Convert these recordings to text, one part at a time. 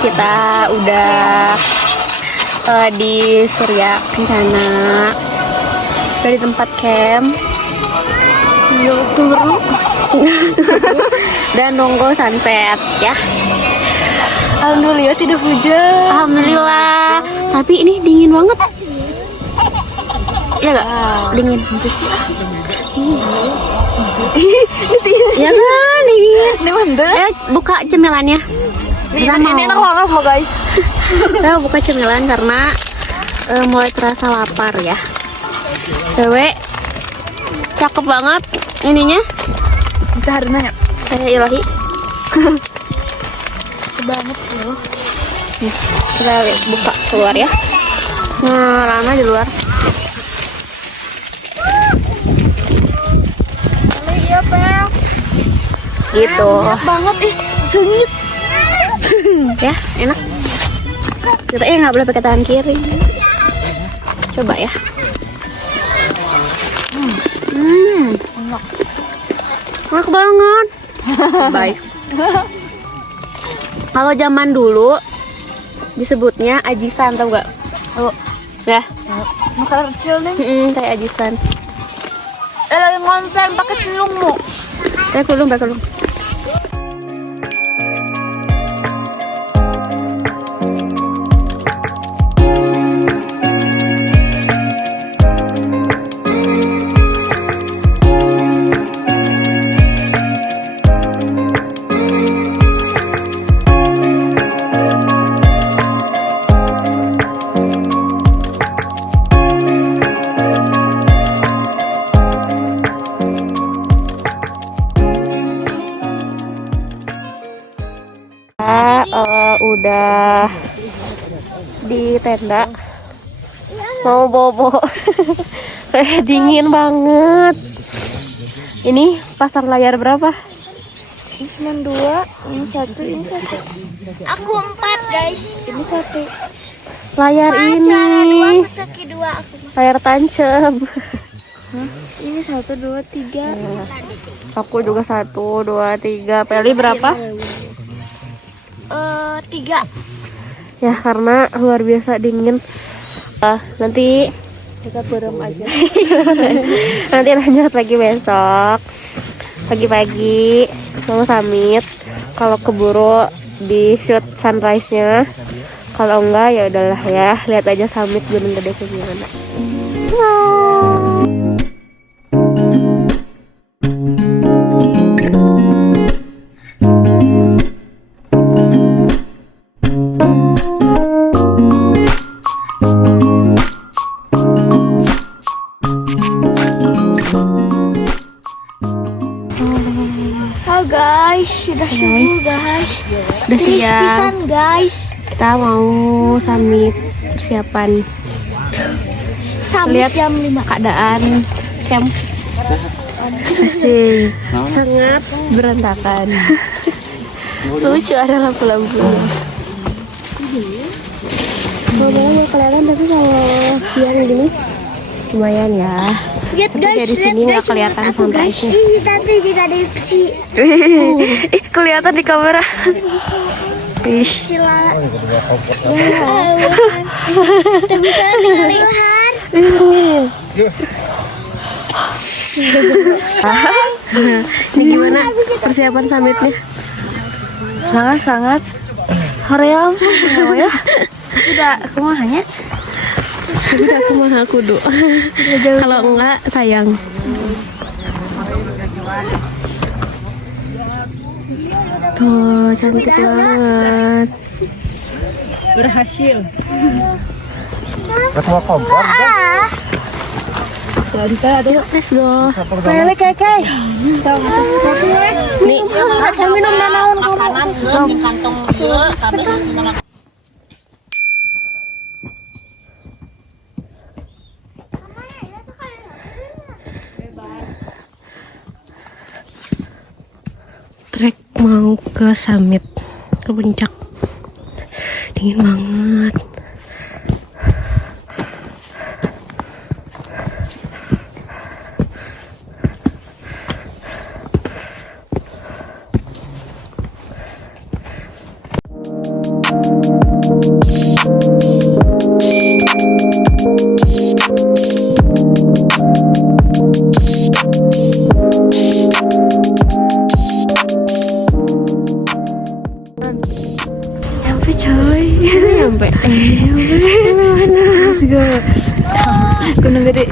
Kita udah di Surya Kencana, udah di tempat camp, turu dan nunggu sunset ya. Alhamdulillah tidak hujan. Alhamdulillah. Tapi ini dingin banget. Iya gak? Dingin. Itu sih Ya kan dingin. ini mana? Buka cemilannya. Ini enak banget loh guys. Kita buka cemilan karena mulai terasa lapar ya. Cewek cakep banget ininya. Kita hari nanya. Saya ilahi. Banget loh. Kita buka keluar ya. Nah, Rana di luar. Iya Pel. Gitu. Enak banget sengit. Ya, enak. Kita nggak boleh pakai tangan kiri. Coba ya. Enak banget. Baik. Kalau zaman dulu disebutnya ajisan, tau gak? Oh, Ya. makan kecil nih. Kayak ajisan. Lagi ngonten pakai cilungmu. Kulung. Udah di tenda mau bobo. Kayak dingin banget. Ini pasang layar berapa? Ini cuma 2, ini 1, ini 1. Aku 4 guys. Ini 1. Layar ini Aku seki 2 aku. layar tancap. Ini 1, 2, 3. Aku juga 1, 2, 3. Peli berapa? 3. Ya karena luar biasa dingin. Nanti Kita berem aja. nanti lanjut lagi besok pagi-pagi mau summit. Kalau keburu di shoot sunrise-nya, kalau enggak ya udahlah ya, lihat aja summit Gunung Gede kayak gimana. Oh guys, sudah subuh guys. Udah siang, Pisan guys. kita mau summit persiapan. Sampai Lihat jam 5. keadaan camp masih sangat berantakan. Lucu ada lampu-lampunya. Kalau kelihatan, tapi kalau siang gini lumayan ya. Lihat Tapi guys, dari sini nggak kelihatan sunrise-nya. Ih, tapi tidak ada psi. Ih, kelihatan di kamera. Ih, Sila. Kita bisa ngelihat. ini gimana persiapan summitnya? Sangat-sangat hoream ya. Udah kumahanya. Udah aku mah kudu. Kalau enggak sayang. Tuh cantik banget. Ketua kompor kan? Yuk, let's go. Lele keke. Nih, Acan minum nanaon kamu. trek mau ke summit, ke puncak. Dingin banget. Sampai coy. Sampai. Let's go. Gunung Gede.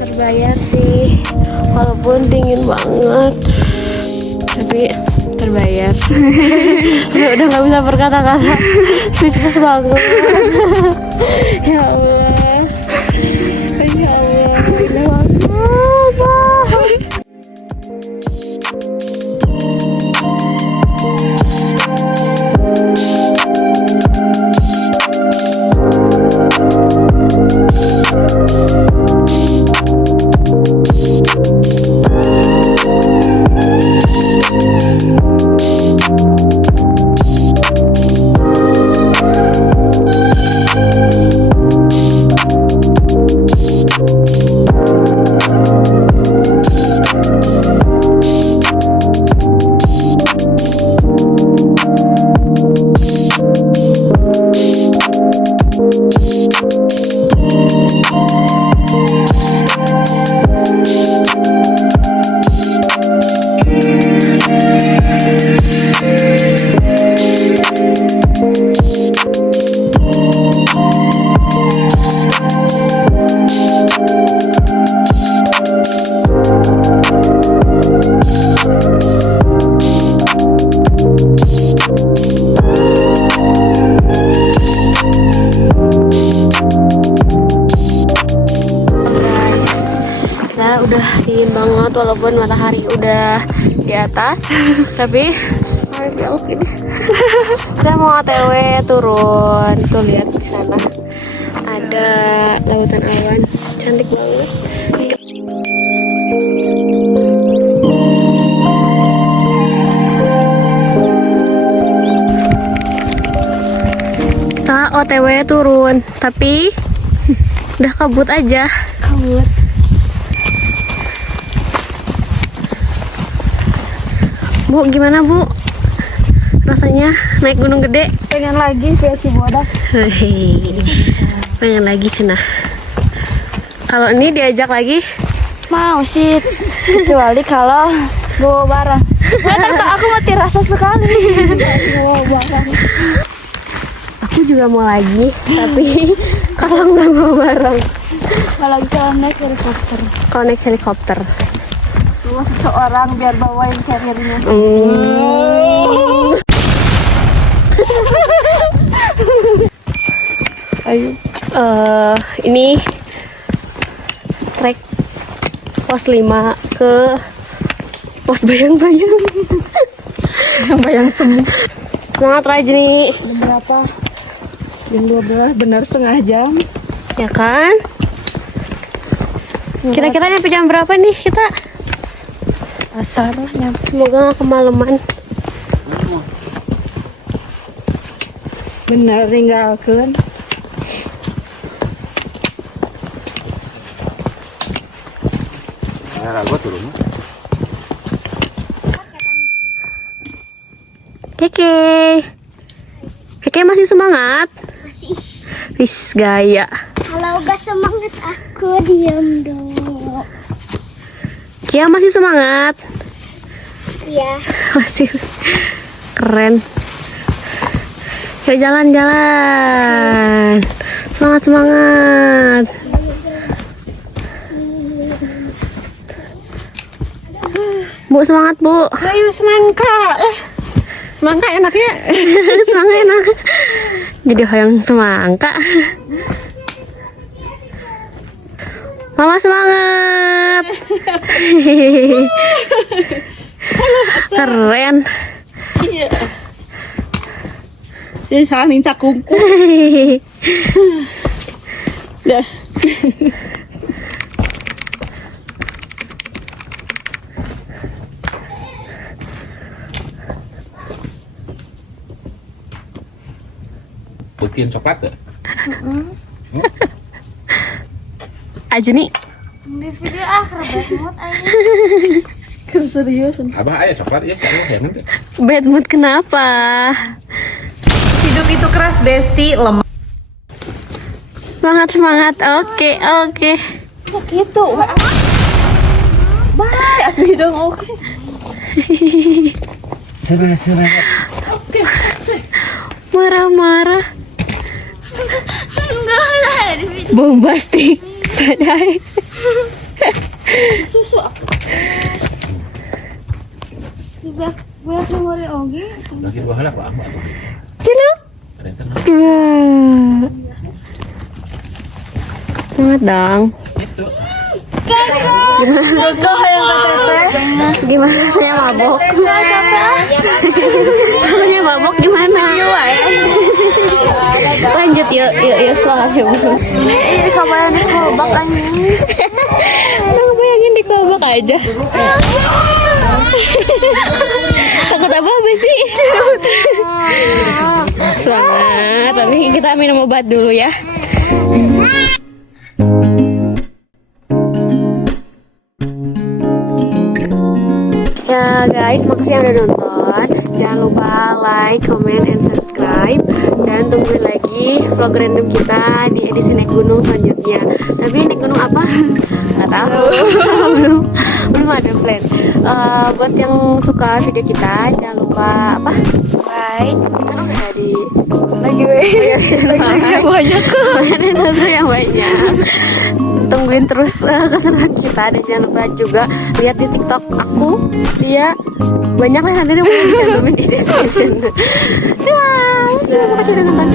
Terbayar sih, walaupun dingin banget, tapi terbayar. Udah nggak bisa berkata-kata, speechless banget. Ya Allah, ya Allah, indah banget. Udah dingin banget walaupun matahari udah di atas tapi belok ini. Kita mau OTW turun, tuh lihat di sana ada lautan awan cantik banget. Kita OTW turun tapi udah kabut aja. Kabut. Bu, gimana Bu? Rasanya naik Gunung Gede? Pengen lagi ke Cibodas. Hehehe. Pengen lagi cenah. Kalau ini diajak lagi? Mau sih, kecuali kalau bawa barang. Aku mati rasa sekali. Bawa barang. Aku juga mau lagi, tapi kalau nggak bawa barang. Apalagi kalau naik helikopter. Kalau naik helikopter. Bawa seseorang biar bawain carriernya. Ayo. Ini trek pos 5 ke pos bayang-bayang. Bayang semu. Semangat Rajni. Jam berapa? Jam 12, benar setengah jam. Ya kan? Kira-kira nyampe jam berapa nih kita? Asar lah nyampe. Semoga nggak kemalaman. Benar ninggalkeun. Gua turun. Keke. Keke masih semangat? Masih. Wis gaya. Kalau gak semangat aku diam dong. Kia masih semangat. Iya. Masih keren. Ya jalan-jalan. Semangat. Bu, semangat, Bu. Ayo semangka. Semangka enaknya. Semangka enak. Jadi hoyong semangka. Mama semangat. Keren. Iya. Jadi salah nincak kungku. Dah. Bikin coklat gak? Aja nih. Di video kerebat mood aja. Keseriusan. Abah ayo coklat ya, saya jangan tuh. Bad mood kenapa? Hidup itu keras, Besti. Lemah. Semangat. Oke. Gitu. Bye, atuh hidung oke. Semangat. Marah-marah. Bombastik. Sadai. Susu. Banyak memori oge. Lagi buah halak Pak. Ciluk. Ada yang tenang. Semangat dong. Itu. Gimana rasanya mabok? Rasanya mabok gimana? Lanjut yuk semangat ya Bu. Ini kabayan di kolbak anjing. Udah bayangin di kolbak aja. Takut apa sih? Semangat. Tapi kita minum obat dulu ya. Ya guys, makasih yang udah nonton. Jangan lupa like, comment, and subscribe. Dan tungguin lagi vlog random kita di edisi naik gunung selanjutnya. Tapi naik gunung apa? Gak tahu. belum ada plan. Buat yang suka video kita, jangan lupa apa? Like. Kan udah di Lagi banyak kok. satu yang banyak. Tungguin terus keseruan kita dan jangan lupa juga lihat di TikTok aku. Dia banyak lah, nanti dia mau dicantumin di description. Terima kasih udah nonton.